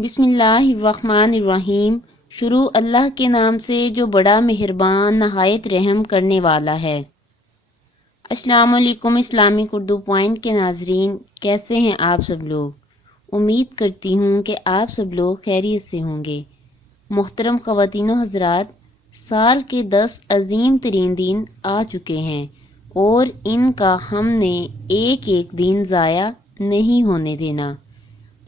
بسم اللہ الرحمن الرحیم۔ شروع اللہ کے نام سے جو بڑا مہربان نہایت رحم کرنے والا ہے۔ السلام علیکم اسلامک اردو پوائنٹ کے ناظرین، کیسے ہیں آپ سب لوگ؟ امید کرتی ہوں کہ آپ سب لوگ خیریت سے ہوں گے۔ محترم خواتین و حضرات، سال کے 10 عظیم ترین دن آ چکے ہیں اور ان کا ہم نے ایک ایک دن ضائع نہیں ہونے دینا۔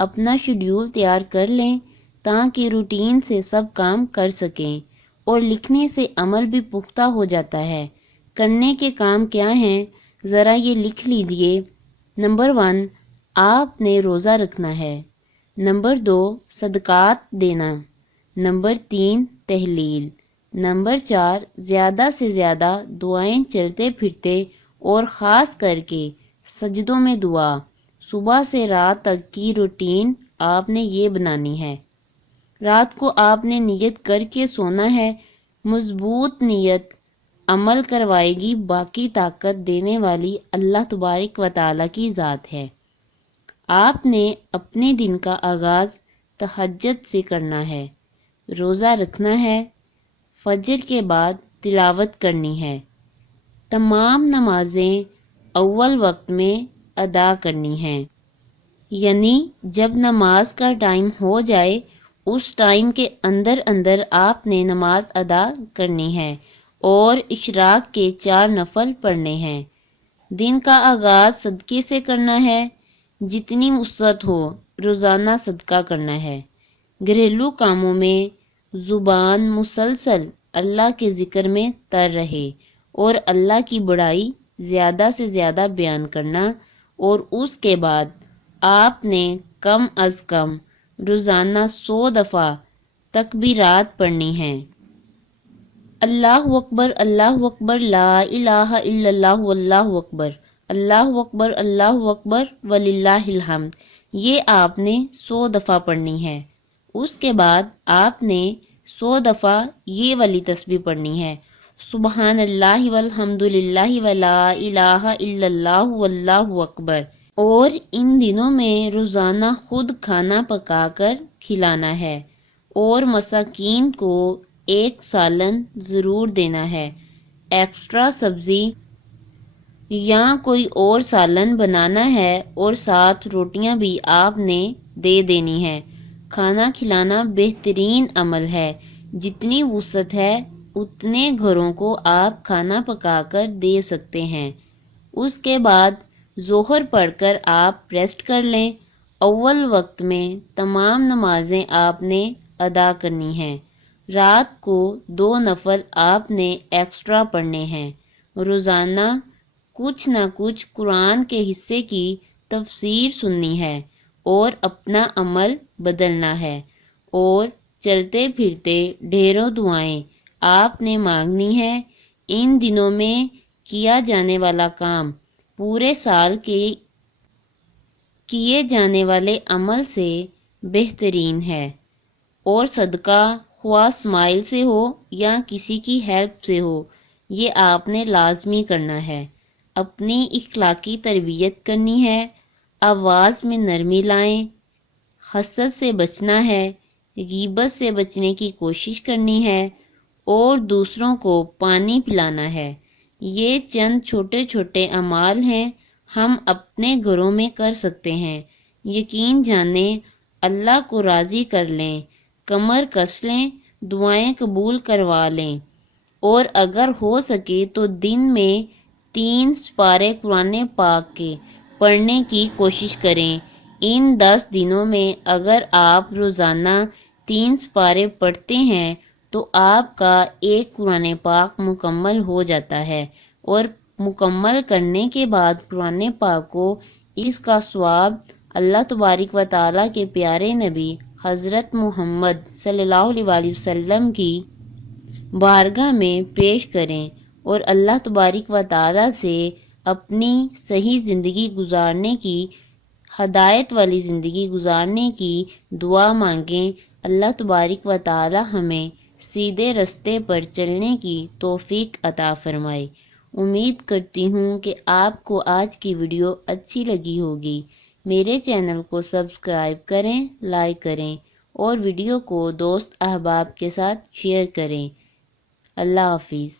اپنا شیڈیول تیار کر لیں تاکہ روٹین سے سب کام کر سکیں، اور لکھنے سے عمل بھی پختہ ہو جاتا ہے۔ کرنے کے کام کیا ہیں ذرا یہ لکھ لیجئے۔ نمبر 1، آپ نے روزہ رکھنا ہے۔ نمبر 2، صدقات دینا۔ نمبر 3، تحلیل۔ نمبر 4، زیادہ سے زیادہ دعائیں چلتے پھرتے اور خاص کر کے سجدوں میں دعا۔ صبح سے رات تک کی روٹین آپ نے یہ بنانی ہے۔ رات کو آپ نے نیت کر کے سونا ہے۔ مضبوط نیت عمل کروائے گی، باقی طاقت دینے والی اللہ تبارک و تعالیٰ کی ذات ہے۔ آپ نے اپنے دن کا آغاز تہجد سے کرنا ہے، روزہ رکھنا ہے، فجر کے بعد تلاوت کرنی ہے، تمام نمازیں اول وقت میں ادا کرنی ہیں، یعنی جب نماز کا ٹائم ہو جائے اس ٹائم کے اندر اندر آپ نے نماز ادا کرنی ہے اور اشراق کے 4 نفل پڑھنے ہیں۔ دن کا آغاز صدقے سے کرنا ہے، جتنی وسعت ہو روزانہ صدقہ کرنا ہے۔ گھریلو کاموں میں زبان مسلسل اللہ کے ذکر میں تر رہے اور اللہ کی بڑائی زیادہ سے زیادہ بیان کرنا، اور اس کے بعد آپ نے کم از کم روزانہ 100 دفعہ تکبیرات پڑھنی ہیں۔ اللہ اکبر، اللہ اکبر، لا الہ الا اللہ، واللہ اکبر، اللہ اکبر، اللہ اکبر، وللہ الحمد، یہ آپ نے 100 دفعہ پڑھنی ہے۔ اس کے بعد آپ نے 100 دفعہ یہ والی تسبیح پڑھنی ہے، سبحان اللہ والحمد للہ ولا الہ الا اللہ واللہ اکبر۔ اور ان دنوں میں روزانہ خود کھانا پکا کر کھلانا ہے اور مساکین کو 1 سالن ضرور دینا ہے۔ ایکسٹرا سبزی یا کوئی اور سالن بنانا ہے اور ساتھ روٹیاں بھی آپ نے دے دینی ہے۔ کھانا کھلانا بہترین عمل ہے، جتنی وسعت ہے اتنے گھروں کو آپ کھانا پکا کر دے سکتے ہیں۔ اس کے بعد ظہر پڑھ کر آپ ریسٹ کر لیں۔ اول وقت میں تمام نمازیں آپ نے ادا کرنی ہیں۔ رات کو 2 نفل آپ نے ایکسٹرا پڑھنے ہیں۔ روزانہ کچھ نہ کچھ قرآن کے حصے کی تفسیر سننی ہے اور اپنا عمل بدلنا ہے، اور چلتے پھرتے ڈھیروں دعائیں آپ نے مانگنی ہے۔ ان دنوں میں کیا جانے والا کام پورے سال کے کیے جانے والے عمل سے بہترین ہے، اور صدقہ خواہ اسمائل سے ہو یا کسی کی ہیلپ سے ہو، یہ آپ نے لازمی کرنا ہے۔ اپنی اخلاقی تربیت کرنی ہے، آواز میں نرمی لائیں، حسد سے بچنا ہے، غیبت سے بچنے کی کوشش کرنی ہے، اور دوسروں کو پانی پلانا ہے۔ یہ چند چھوٹے چھوٹے اعمال ہیں، ہم اپنے گھروں میں کر سکتے ہیں۔ یقین جانیں اللہ کو راضی کر لیں، کمر کس لیں، دعائیں قبول کروا لیں، اور اگر ہو سکے تو دن میں 3 سپارے قرآن پاک کے پڑھنے کی کوشش کریں۔ ان 10 دنوں میں اگر آپ روزانہ 3 سپارے پڑھتے ہیں تو آپ کا ایک قرآن پاک مکمل ہو جاتا ہے، اور مکمل کرنے کے بعد قرآن پاک کو اس کا ثواب اللہ تبارک و تعالیٰ کے پیارے نبی حضرت محمد صلی اللہ علیہ وآلہ وسلم کی بارگاہ میں پیش کریں، اور اللہ تبارک و تعالیٰ سے اپنی صحیح زندگی گزارنے کی، ہدایت والی زندگی گزارنے کی دعا مانگیں۔ اللہ تبارک و تعالیٰ ہمیں سیدھے رستے پر چلنے کی توفیق عطا فرمائے۔ امید کرتی ہوں کہ آپ کو آج کی ویڈیو اچھی لگی ہوگی۔ میرے چینل کو سبسکرائب کریں، لائک کریں اور ویڈیو کو دوست احباب کے ساتھ شیئر کریں۔ اللہ حافظ۔